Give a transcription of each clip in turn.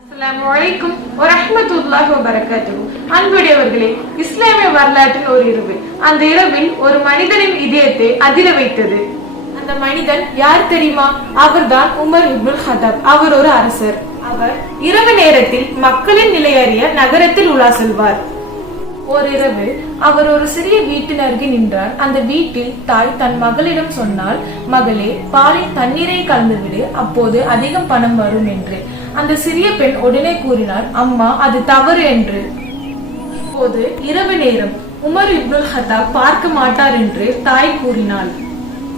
அஸ்ஸலாமுஅலைக்கும் வரஹ்மத்துல்லாஹி வபரகாத்துஹு. அன்புடையவர்களே, இஸ்லாமிய வரலாற்றில் ஒரு இரவு. அந்த இரவில் ஒரு மனிதனின் இதயத்தை அதிர வைத்தது. அந்த மனிதன் யார் தெரியுமா? அவர்தான் உமர் இப்னுல் ஹத்தாப். அவர் ஒரு அரசர். அவர் இரவு நேரத்தில் மக்களின் நிலை அறிய நகரத்தில் உலா செல்வார். ஓரிரவு அவர் ஒரு சிறிய வீட்டின் அருகே நின்றார். அந்த வீட்டில் தாய் தன் மகளிடம் சொன்னால், மகளே, பாலில் தண்ணீரை கலந்துவிடு, அப்போது அதிகம் பணம் வரும் என்று. அந்த சிறிய பெண் உடனே கூறினார், அம்மா, அது தவறு என்று. இப்போது இரவு நேரம், உமர் இப்னுல் ஹத்தாப் பார்க்க மாட்டார் என்று தாய் கூறினாள்.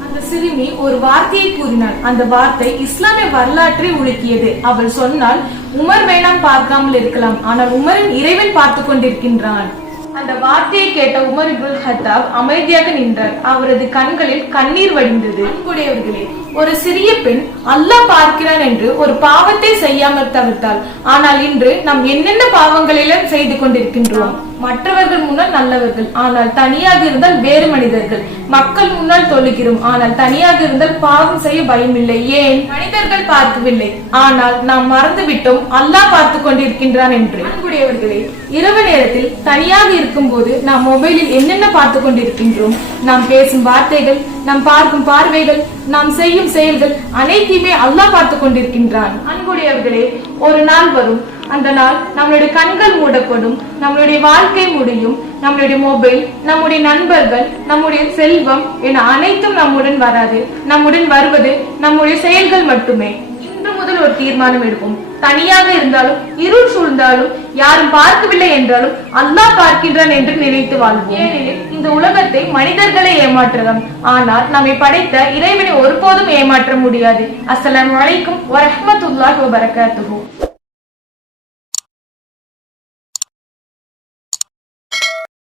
அந்த சிறுமி ஒரு வார்த்தையை கூறினாள். அந்த வார்த்தை இஸ்லாமிய வரலாற்றை உலுக்கியது. அவள் சொன்னால், உமர் வேணாம் பார்க்காமல் இருக்கலாம், ஆனால் உமரின் இறைவன் பார்த்து கொண்டிருக்கின்றான். அந்த வார்த்தையை கேட்ட உமர் இப்னுல் ஹத்தாப் அமைதியாக நின்றார். அவரது கண்களில் கண்ணீர் வடிந்தது. அன்புடையவர்களே, ஒரு சிறிய பெண் அல்லாஹ் பார்க்கிறான் என்று ஒரு பாவத்தை செய்யாமல் தவிர்த்தாள். ஆனால் இன்று நாம் என்னென்ன பாவங்களெல்லாம் செய்து கொண்டிருக்கின்றோம். மற்றவர்கள் முன்னால் நல்லவர்கள், ஆனால் தனியாக இருந்தால் வேறு மனிதர்கள். மக்கள் முன்னால் தொழுகிறோம், ஆனால் தனியாக இருந்தால் பாவம் செய்ய பயமில்லை. ஏன்? மனிதர்கள் பார்க்கவில்லை, ஆனால் நாம் மறந்து விட்டோம் அல்லாஹ் பார்த்து கொண்டிருக்கின்றான் என்று. அன்புடையவர்களே, இரவு நேரத்தில் தனியாக இருக்கும் போது நாம் மொபைலில் என்னென்ன பார்த்து கொண்டிருக்கின்றோம்? நாம் பேசும் வார்த்தைகள், நாம் பார்க்கும் பார்வைகள், நாம் செய்யும் செயல்கள் அனைத்தையுமே அல்லாஹ் பார்த்து கொண்டிருக்கின்றான். அன்புடையவர்களே, ஒரு நாள் வரும், அந்த நாள் நம்மளுடைய கண்கள் மூடப்படும், நம்மளுடைய வாழ்க்கை முடியும், நம்மளுடைய மொபைல், நம்முடைய நண்பர்கள், நம்முடைய செல்வம் என அனைத்தும் நம்முடன் வராது. நம்முடன் வருவது நம்முடைய செயல்கள் மட்டுமே. இன்று முதல் ஒரு தீர்மானம் எடுப்போம். தனியாக இருந்தாலும், இருள் சூழ்ந்தாலும், யாரும் பார்க்கவில்லை என்றாலும் அல்லாஹ் பார்க்கின்றான் என்று நினைத்து வாழ்வோம். ஏனெனில் இந்த உலகத்தை மனிதர்களை ஏமாற்றலாம், ஆனால் நம்மை படைத்த இறைவனை ஒருபோதும் ஏமாற்ற முடியாது. அஸ்ஸலாமு அலைக்கும் வரஹ்மத்துல்லாஹி வபரகாத்துஹு.